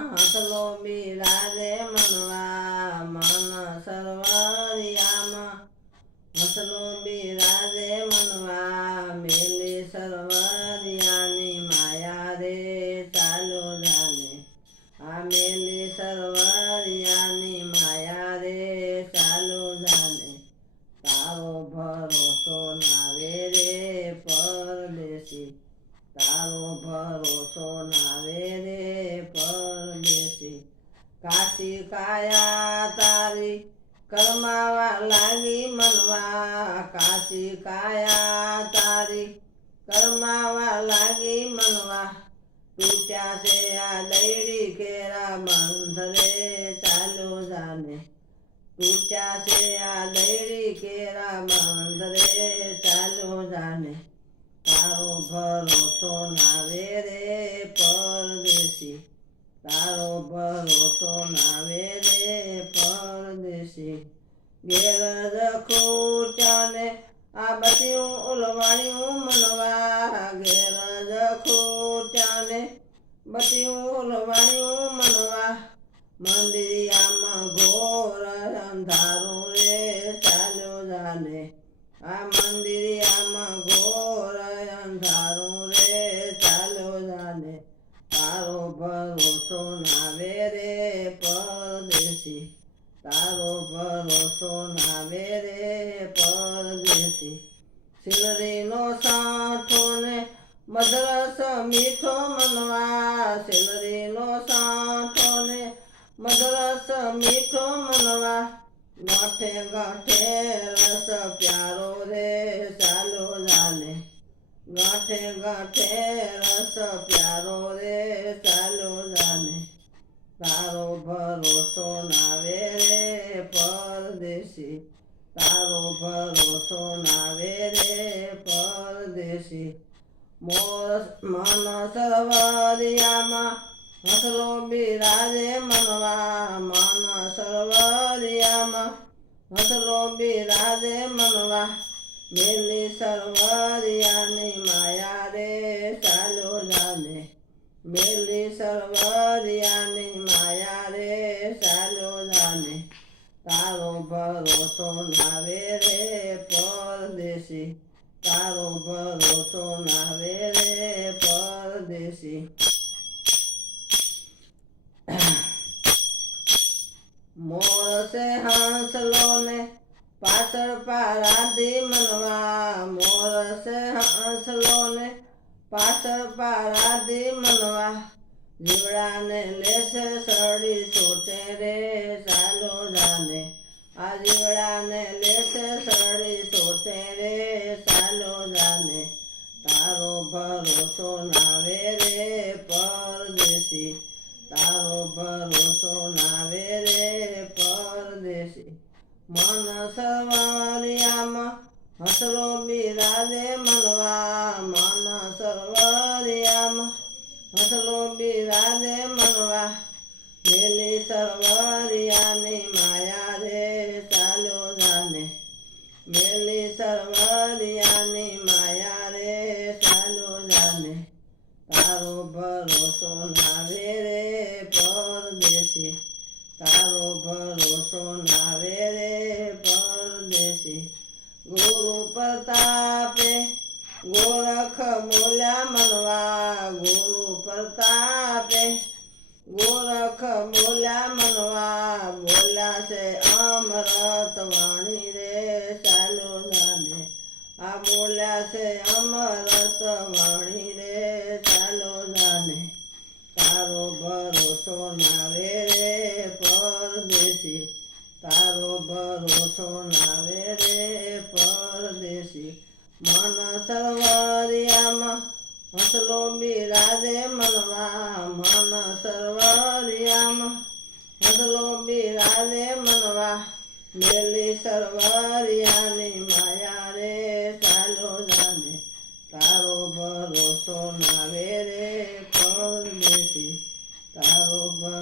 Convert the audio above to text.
હસલો બિરાજે મનવા મન સર્વરિયામાં હસલો બિરાજે મનવા મેલી સર્વરિયાની માયા રે ચાલો જાને આ મેલી સર્વરિયાની માયા રે ચાલો જાને તારો ભરોસો નાવે રે પરદેશી તારો ભરોસો નાવે રે પરદેશી કાશી કાયા તારી કરમાવા લાગી મનવા કાશી કાયા તારી કરમાવા લાગી મનવા તૂટ્યા છે આ દૈડી કેરા બંધ રે ચાલો જાને તૂટ્યા છે આ દૈડી કેરા બંધ રે ચાલો જાને તારો ભરોસો નાવે રે પરદેશી તારો ભરોસો નાવે રે પરદેશી ઘેર ખૂટ્યાને આ બત્યું ઉલવાણ્યું મનવા ઘેર ખૂટ્યાને બત્યું ઉલવાણ્યું મનવા મંદિરિયામાં ઘોર અંધારું રે ચાલ્યો જાને આ મંદિરિયામાં ઘોર અંધારું રે ચાલ્યો જાને તારો ભરોસો નાવે રે પરદેશી તારો ભરોસો નાવે રે પરદેશી સિલરીનો સાઠો ને મદ્રસ મીઠો મનવા સિલરીનો સાઠો ને મદ્રસ મીઠો મનવા ગાંઠે ગાંઠે રસ પ્યારો રે ચાલો જાને ગાંઠે ગાંઠે રસ પ્યારો રે ચાલો જાને તારો ભરોસો નાવે રે પરદેશી તારો ભરોસો નાવે રે પરદેશી મોર મન સર્વરિયામાં હસલો બિરાજે મનવા મન સર્વરિયામાં હસલો બિરાજે મનવા મેલી સર્વરિયાની માયા રે ચાલો જાને મેલી સર્વરિયાની માયા રે ચાલો જાને તારો ભરોસો નાવે રે પરદેશી તારો ભરોસો નાવે રે પરદેશી મોર સે હાંસલો ને પાછળ પારાધી મનવા મોર સે હાંસલો ને પાછળ પારાધી મનવા જીવડાને લેશે સડી સોટે રે ચાલો જાને આ જીવડાને લેશે સડી સોટે રે ચાલો જાને તારો ભરોસો નાવે રે પરદેશી તારો ભરોસો નાવે રે પરદેશી મન સર્વરિયામાં હસલો બિરાજે મનવા મન સર્વરિયામાં હસલો બિરાજે મનવા મેલી સર્વરિયાની માયા રે ચાલો જાને મેલી સર્વરિયાની માયા રે ચાલો જાને તારો ભરોસો નાવે રે પરદેશી તારો ભરોસો નાવે રે પરદેશી ગુરુ પ્રતાપે ગોરખ બોલ્યા મનવા ગુરુ પ્રતાપે ગોરખ બોલ્યા મનવા બોલ્યા છે અમૃત વાણી રે ચાલો જાને આ બોલ્યા છે અમૃત વાણી રે ચાલો જાને તારો ભરોસો નાવે રે પરદેશી તારો ભરોસો નાવે રે પરદેશી મન સર્વરિયામાં હસલો બિરાજે મનવા મન સર્વરિયામાં હસલો બિરાજે મનવા મેલી સર્વરિયાની માયા રે ચાલો જાને તારો ભરોસો નાવે રે